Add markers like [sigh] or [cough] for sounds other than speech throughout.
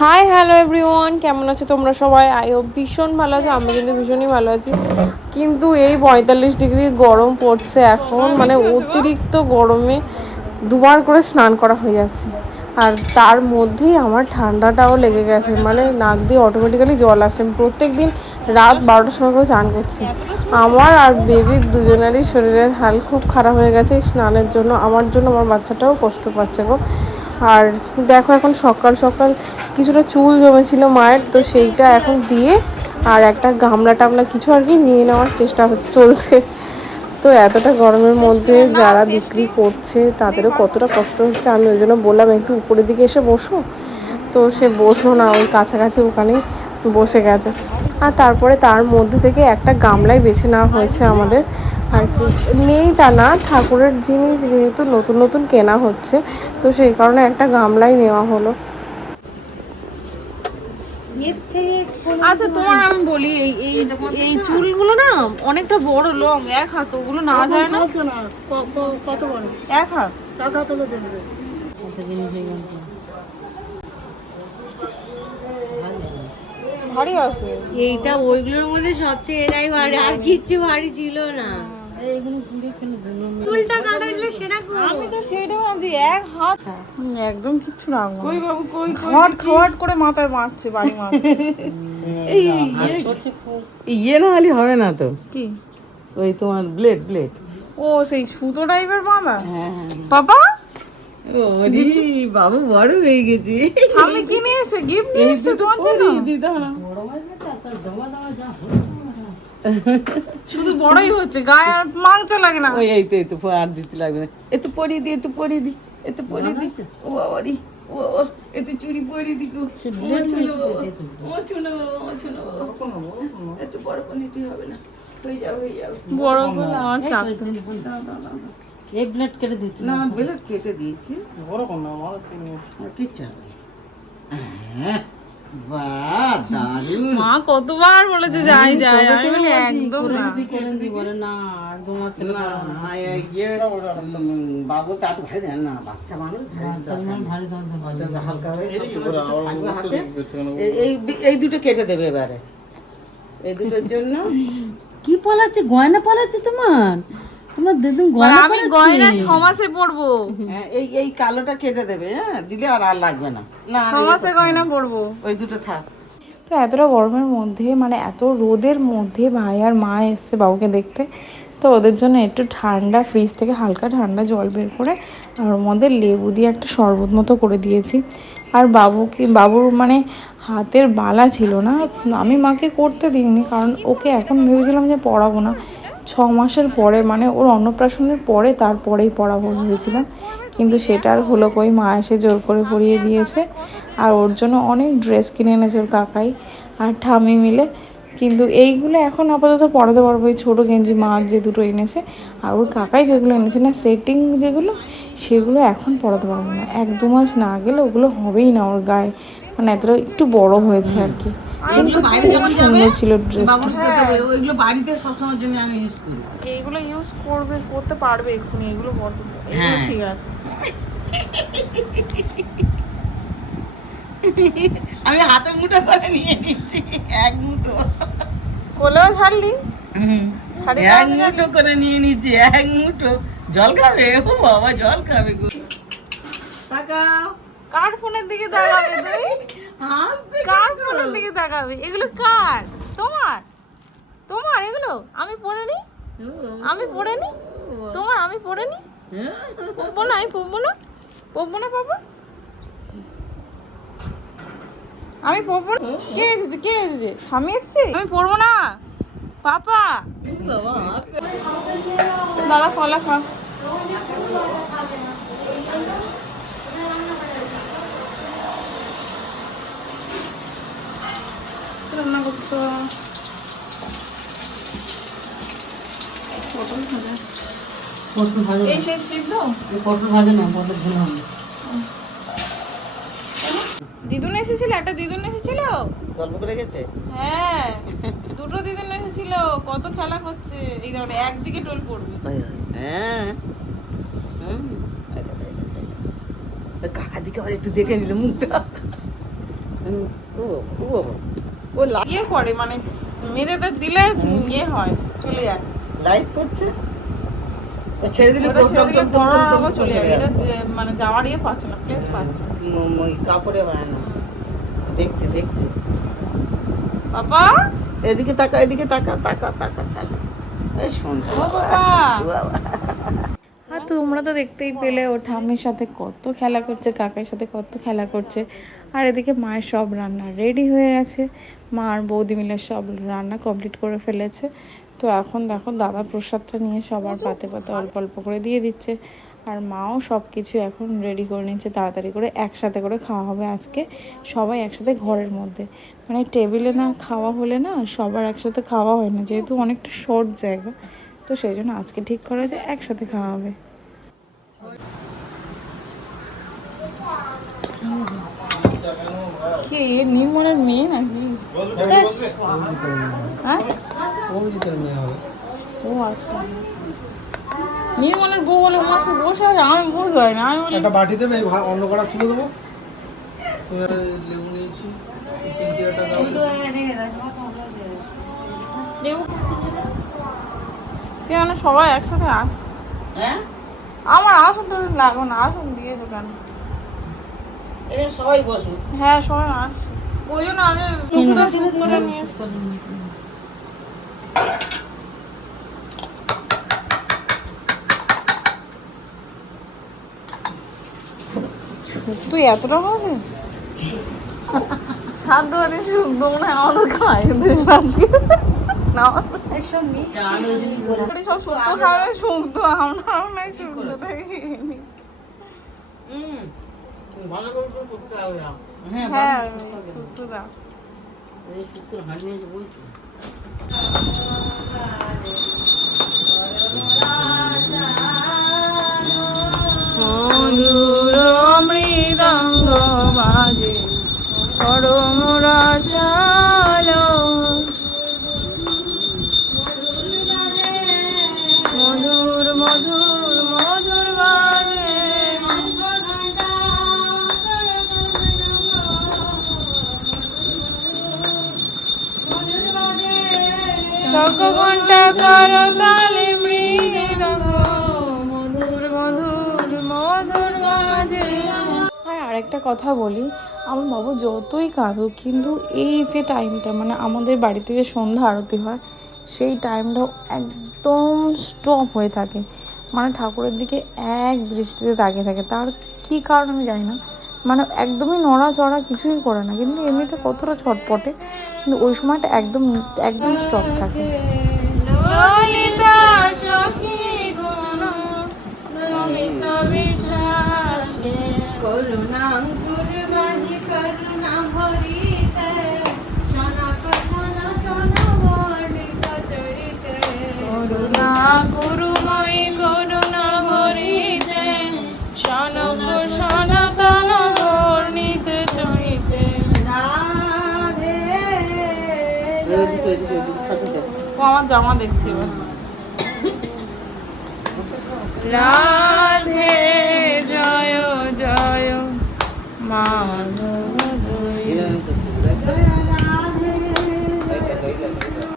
Hi hello everyone কেমন আছো তোমরা সবাই? আইও ভীষণ ভালো আছো। আমি কিন্তু ভীষণই ভালো আছি। কিন্তু এই পঁয়তাল্লিশ ডিগ্রি গরম পড়ছে এখন। মানে অতিরিক্ত গরমে দুবার করে স্নান করা হয়ে যাচ্ছে। আর তার মধ্যেই আমার ঠান্ডাটাও লেগে গেছে। মানে নাক দিয়ে অটোমেটিক্যালি জল আসছে। প্রত্যেক দিন রাত বারোটার সময় করে স্নান করছি। আমার আর বেবির দুজনেরই শরীরের হাল খুব খারাপ হয়ে গেছে স্নানের জন্য। আমার জন্য আমার বাচ্চাটাও কষ্ট পাচ্ছে গো। আর দেখো এখন সকাল সকাল কিছুটা চুল জমেছিল মায়ের, তো সেইটা এখন দিয়ে আর একটা গামলা টামলা কিছু আর কি নিয়ে নেওয়ার চেষ্টা চলছে। তো এতটা গরমের মধ্যে যারা বিক্রি করছে, তাদেরও কতটা কষ্ট হচ্ছে, আমি ওই জন্য বললাম একটু উপরের দিকে এসে বসো। তো সে বসল না, ওই কাছাকাছি ওখানেই বসে গেছে। আর তারপরে তার মধ্যে থেকে একটা গামলাই বেছে নেওয়া হয়েছে আমাদের। আর কি। নেই তা না ঠাকুরের জিনিস যেহেতু নতুন নতুন কেনা হচ্ছে তো সেই কারণে একটা গামলাই নেওয়া হলো। আচ্ছা তোমার আমি বলি এই এই এই চুলগুলো না অনেকটা বড় লং এক হাত ওগুলো না যায় না? কত বড়? এক হাত। টাকা তুলে। ভারী আছে। এইটা ওইগুলোর মধ্যে সবচেয়ে এরাই ভারী আর কিচ্ছু ভারী ছিল না। আমি তো ভাবছি এক হাত। একদম কিচ্ছু না। কই বাবু কই খাওয়াট খাওয়াট করে মাথায় মারছে বাড়ি মারছে [laughs] ইয়ে না হলে হবে না তো। কি? ওই তোমার ব্লেড ব্লেড ও সেই সুতো টাইপের বাঁধা হ্যাঁ। বাবা! ওরে বাবু বড় হয়ে গেছি। আমি কিনে এসে গিফট নিয়ে এসে তোমার জন্য। দিতে হবে। না শুধু বড়ই হচ্ছে গায়ে আর মাংস লাগে না। ওই এই তো এই তো আর দিতে লাগবে না। একটু পরিয়ে দি একটু পরিয়ে দি একটু পরিয়ে দি। ও বাবারি ও ও, একটু চুড়ি পরিয়ে দি গো। ও চুনো ও ও একটু বড় করে নিতে হবে না। হয়ে যাবে হয়ে যাবে। বড় করে আমার চাপ এই ব্লেড কেটে দিচ্ছি। না বেলেট কেটে দিয়েছি। বড় কোন আমার কিচ্ছু হ্যাঁ, মা কতবার বলেছে যাই যাই আমি বলি একদম না। বলে না একদম আছে না না, ইয়ে, বাবু ভাই দেন না বাচ্চা মানুষ ভারী হালকা হয়ে এই এই দুটো কেটে দেবে এবারে। এই দুটোর জন্য কি পালাচ্ছে গয়না পালাচ্ছে তোমার? তোমার দিদুন গয়না আমি গয়না ছ মাসে পরবো। হ্যাঁ, এই এই কালোটা কেটে দেবে হ্যাঁ? দিলে আর আর লাগবে না। না ছ মাসে গয়না পরবো। ওই দুটো থাক। তো এতটা গরমের মধ্যে মানে এত রোদের মধ্যে ভাই আর মা এসছে বাবুকে দেখতে তো ওদের জন্য একটু ঠান্ডা ফ্রিজ থেকে হালকা ঠান্ডা জল বের করে আর ওর মধ্যে লেবু দিয়ে একটা শরবত মতো করে দিয়েছি। আর বাবুকে বাবুর মানে হাতের বালা ছিল না আমি মাকে করতে দিইনি কারণ ওকে এখন ভেবেছিলাম যে পড়াবো না। ছ মাসের পরে মানে ওর অন্নপ্রাশনের পরে তারপরেই পড়াবো ভেবেছিলাম। কিন্তু সেটা আর হলো কই, মা এসে জোর করে পরিয়ে দিয়েছে। আর ওর জন্য অনেক ড্রেস কিনে এনেছে ওর কাকাই আর ঠামি মিলে। কিন্তু এইগুলো এখন আপাতত পড়াতে পারব এই ছোটো গেঞ্জি মা যে দুটো এনেছে। আর ওর কাকাই যেগুলো এনেছে না, সেটিং যেগুলো, সেগুলো এখন পড়াতে পারব না। এক দু মাস না গেলে ওগুলো হবেই না ওর গায়ে। মানে এতটা একটু বড় হয়েছে আর কি। কিন্তু খুব সুন্দর ছিল ড্রেসটা ওইগুলো বাড়িতে সবসময়ের জন্য আমি ইউজ করি। এইগুলো ইউজ করবে করতে পারবে এক্ষুনি এগুলো বড় হ্যাঁ। ঠিক আছে। আমি হাতে মুঠো করে নিয়ে নিচ্ছি এক মুঠো। কোলেও ছাড়লি? এক মুঠো করে নিয়ে নিচ্ছি এক মুঠো। জল খাবে? ও বাবা জল খাবে গো। তাকাও। কার ফোনের দিকে তাকাবে তুই? হাসছে কার ফোনের দিকে তাকাবে। এগুলো কার? তোমার? তোমার এগুলো? আমি পড়ে নি আমি পড়ে নি তোমার আমি পড়ে নি পড়ব না, আমি পড়ব না? পড়ব না পাপা আমি পড়ব না। কে এসেছে? কে এসেছে? আমি এসেছি? আমি পড়ব না। পাপা! দাদা কলা খা। রান্না করছ? পটল ভাজা। পটল ভাজা এই শেষ সিদ্ধ? পটল ভাজা না পটল ভুনা হবে। দিদুন এসেছিল একটা দিদুন এসেছিল? গল্প করে গেছে? হ্যাঁ [laughs] দুটো দিদুন এসেছিল কত খেলা করছে এই ধরো একদিকে টোল পড়বে। হ্যাঁ। কাকার দিকে আবার একটু দেখে নিল মুখটা। ও ও। ও ইয়ে করে মানে মেরেদের দিলে ইয়ে হয় চলে যায়। করছে? ছেড়ে দিলে ওটা টপ ছেড়ে টপ দিলে টপ টপ পড়ার টপ আগে টপ চলে চলে যাবে যাবে। এটা মানে যাওয়ার ইয়ে পাচ্ছে না প্লেস পাচ্ছে না। ম- ম- ওই কাপড়ে হয় না। দেখছে দেখছে। বাবা এদিকে তাকা এদিকে তাকা তাকা তাকা তাকা। এই শোন। বাবা। বাবা। আর তোমরা তো দেখতেই পেলে ও ঠাম্মির সাথে কত খেলা করছে কাকার সাথে কত খেলা করছে। আর এদিকে মায়ের সব রান্না রেডি হয়ে গেছে। মা আর বৌদি মিলে সব রান্না কমপ্লিট করে ফেলেছে। তো এখন দেখো দাদা প্রসাদটা নিয়ে সবার পাতে পাতে অল্প অল্প করে দিয়ে দিচ্ছে। আর মাও সব কিছু এখন রেডি করে নিচ্ছে, তাড়াতাড়ি করে একসাথে করে খাওয়া হবে আজকে সবাই একসাথে ঘরের মধ্যে। মানে টেবিলে না খাওয়া হলে না সবার একসাথে খাওয়া হয় না, যেহেতু অনেকটা শর্ট জায়গা। তো সেই জন্য আজকে ঠিক করা হয়েছে একসাথে খাওয়া হবে। কে? নির্মলের মেয়ে নাকি? হ্যাঁ? ও আচ্ছা। নির্মলের বউ বলে আমার সাথে বসে আছে আমি বুঝতে পারি না আমি বলি একটা বাটি দেবে অন্য কটা তুলে দেবো। লেবু নিয়েছি কেন সবাই একসাথে আস। হ্যাঁ? আমার আসন তো লাগো না আসন দিয়েছ কেন? সবাই হ্যাঁ সবাই আস ওই জন্য শুক্তোটা নিয়ে তুই এতটা হয়েছে সাত ধরে শুক্তো মনে হয় আমাদের খাই তুই আজকে না। সব শুক্তো খাবে শুক্তো আমরা শুক্তো হুম। হ্যাঁ দাও এই মধুর মৃদঙ্গ বাজে পরম বাজে আর কথা বলি, আমার বাবু যতই কাঁদুক, কিন্তু এই যে টাইমটা মানে আমাদের বাড়িতে যে সন্ধ্যা আরতি হয়, সেই টাইমটাও একদম স্টপ হয়ে থাকে। মানে ঠাকুরের দিকে এক দৃষ্টিতে তাকিয়ে থাকে। তার কী কারণ আমি জানি না। মানে একদমই নড়াচড়া কিছুই করে না। কিন্তু এমনিতে কতটা ছটপটে, কিন্তু ওই সময়টা একদম একদম স্টপ থাকে। করুণা আমার জামা দেখছি রাধে জয় জয় মাধব এরকম করতে হবে। এইটা, এইটা, এইটা।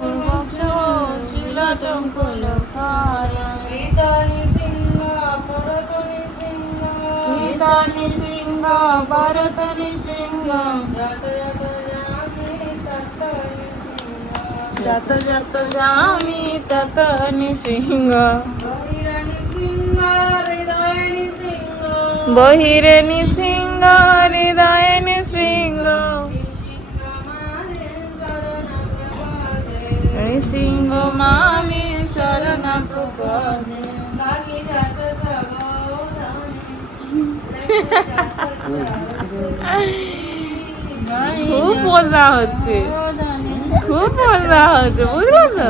সীতানি সিংহ ভরতনি সিংহ যত যত যামি তত নিসিংহ বহিরে নিসিংহ হৃদয়ে নিসিংহ নৃসিংহ মামি শরণ প্রপদে খুব মজা হচ্ছে। খুব মজা হচ্ছে বুঝলে তো?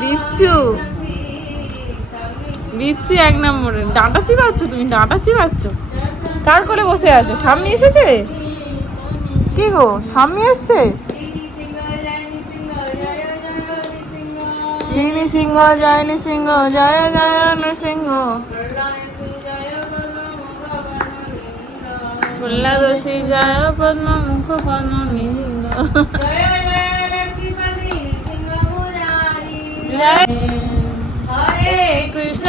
বিচ্ছু। বিচ্ছু এক নম্বরে। ডাঁটা চিবাচ্ছ তুমি, ডাঁটা চিবাচ্ছ। কার করে বসে আছো? ঠাম্মি এসেছে? কি গো, ঠাম্মি এসছে? শ্রী সিংহ জয় সিংহ, জয় জয় নৃসিংহ పుల్ల దోషి జయ పద్మ ముఖ పద్మ మిహింగ జయ కృష్ణ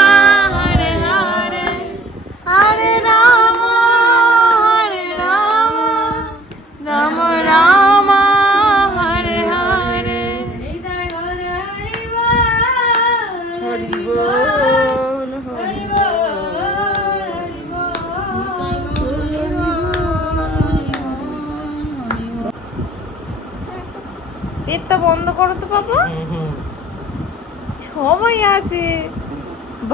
পেটটা বন্ধ করো তো বাবা। সবাই আছে।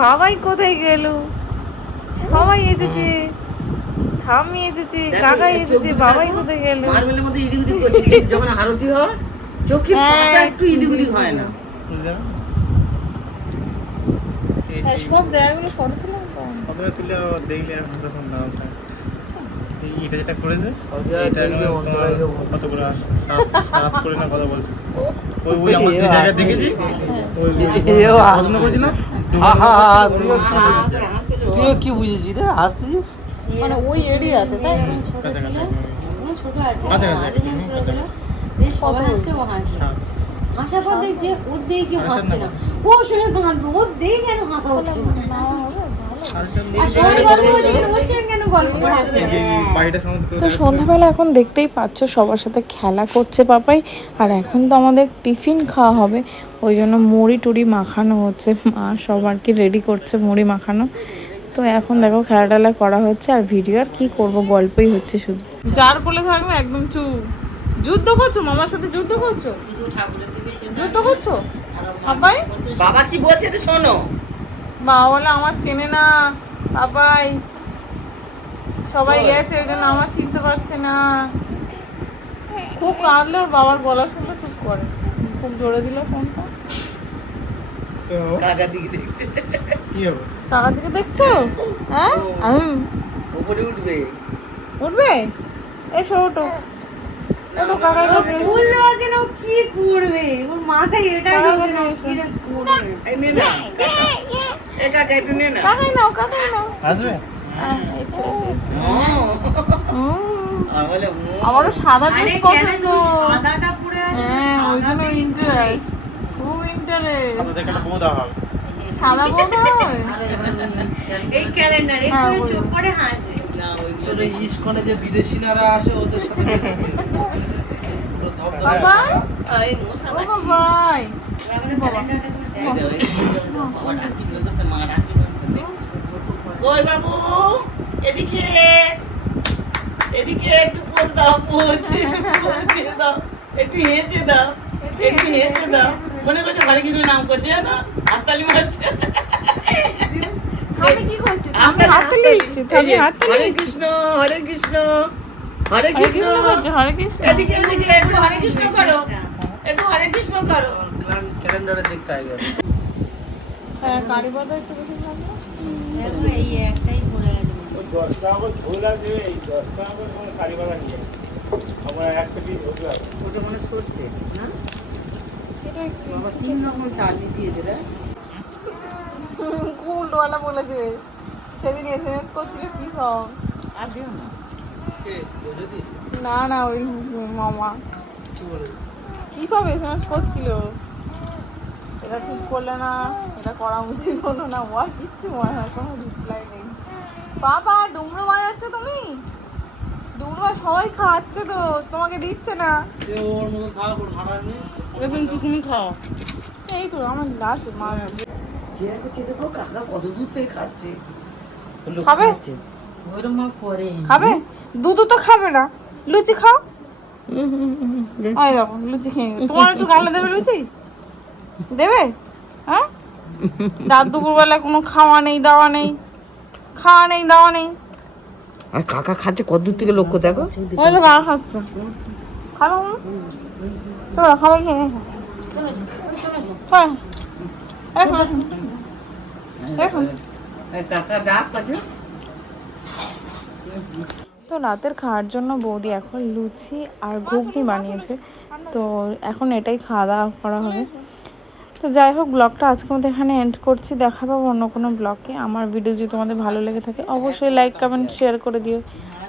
বাবাই কোথায় গেল? সবাই এসেছে। ঠাম্মি এসেছে কাকা এসেছে বাবাই কোথায় গেল? মার্বেলের মধ্যে ইদি উদি করছে যখন আরতি হয় চোখে পাতা একটু ইদি হয় না। হ্যাঁ, সব জায়গাগুলো ফটো তুললাম তো আপনারা তুলে দেখলে এখন তখন এই এটা যেটা করেছে এটা কত করে সাত সাত করে না কথা বলছে। ওই ওই আমার যে দেখেছি ওই করেছি না তুইও কি- বুঝেছি রে? হাসছিস মানে ওই এরিয়াতে তাই তো? ছোট আছে সবাই হাসছে ও হাসছে। হাসার পর দেখছে ওর দিকে কেউ হাসছে না। ও শুনে কাঁদবে ওর দিকে কেন হাসা হচ্ছে না তো সন্ধ্যাবেলা এখন দেখতেই পাচ্ছ সবার সাথে খেলা করছে পাপাই আর এখন তো আমাদের টিফিন খাওয়া হবে। ওই জন্য মুড়ি টুড়ি মাখানো হচ্ছে। মা সবার কি রেডি করছে মুড়ি মাখানো? তো এখন দেখো খেলা টেলা করা হচ্ছে আর ভিডিও আর কি করব গল্পই হচ্ছে শুধু। যার বলে থাকবে একদম চুপ যুদ্ধ করছ? মামার সাথে যুদ্ধ করছ? যুদ্ধ করছ? বাবা কি বলছে এটা শোনো। বাবা বলে আমার চেনে না। পাপাই সবাই গেছে ওই জন্য আমার চিনতে পারছে না। খুব কাঁদলে ওর বাবার গলা শুনলে চুপ করে। খুব জোরে দিল ফোনটা। কাকা দিকে দেখতে কি দিকে দেখছ? হ্যাঁ? উপরে উঠবে। উঠবে? এসো ওটো ওটো কাকার কাছে। ভুল ও কি করবে? ওর মাথায় এটাই কাকার ঢোকে না, কি করবে। কাকাই নাও কাকাই নাও। আসবে? আমারও সাদা ড্রেস পছন্দ। সাদাটা পরে আছো? হ্যাঁ ওই জন্য ইন্টারেস্ট খুব ইন্টারেস্ট সাদা বোধ হয় এই ক্যালেন্ডার এই। চোখ তোর এই ইস্কনে যে বিদেশিনারা আসে ওদের সাথে বাবা। ডাকছিল তো, তো মা ডাকছিল তো, দেখ। ওই বাবু এদিকে এদিকে একটু পোজ দাও পোজ পোজ দিয়ে দাও। একটু হেঁচে দাও একটু হেঁচে দাও। মনে করছে হরে কিছু নাম করছে না হাততালি মারছে। হরে কৃষ্ণ হরে কৃষ্ণ হরে কৃষ্ণ হরে কৃষ্ণ। এদিকে এদিকে একটু হরে কৃষ্ণ করো। একটু হরে কৃষ্ণ করো। ক্যালেন্ডারের দিকটা আগে হ্যাঁ মানে তিন রকম চাটনি দিয়েছে রে। বলেছে সেদিন এসএমএস করছিল কি সব? আর দিও না। কে যদি না না ওই মামা। কি বলে কি সব এসএমএস করছিল? এটা ঠিক করলে না এটা করা উচিত হলো না। ও আর কিচ্ছু মনে হয় কোনো রিপ্লাই নেই। বাবা ডুমরো বাজাচ্ছ তুমি? দুপুরবেলা সবাই খাচ্ছে তো তোমাকে দিচ্ছে না। সে ওর মতো খাওয়া কোনো ভাড়া নেই। এরকম তুমি খাও। এই তো আমার লাশ মা দেখো যে দেখো কাকা কত দূর থেকে খাচ্ছে। খাবে? খাবে? দুধ তো খাবে না। লুচি খাও। লুচি খেয়ে। তোমার একটু গালে দেবে লুচি? দেবে? হ্যাঁ? রাত দুপুরবেলা কোনো খাওয়া নেই দাওয়া নেই। খাওয়া নেই দাওয়া নেই। আর কাকা খাচ্ছে? কত দূর থেকে লক্ষ্য দেখো ওই তো খাচ্ছে। খাব হ্যাঁ এখন তো রাতের খাওয়ার জন্য বৌদি এখন লুচি আর ঘুগনি বানিয়েছে। তো এখন এটাই খাওয়া দাওয়া করা হবে। তো যাই হোক, ব্লগটা আজকে মতো এখানে এন্ড করছি। দেখা পাবো অন্য কোনো ব্লগে। আমার ভিডিও যদি তোমাদের ভালো লেগে থাকে, অবশ্যই লাইক কমেন্ট শেয়ার করে দিও।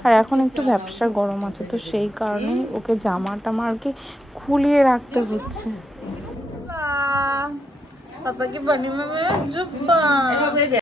আর এখন একটু ব্যবসা গরম আছে, তো সেই কারণে ওকে জামা টামা আর কি খুলিয়ে রাখতে হচ্ছে।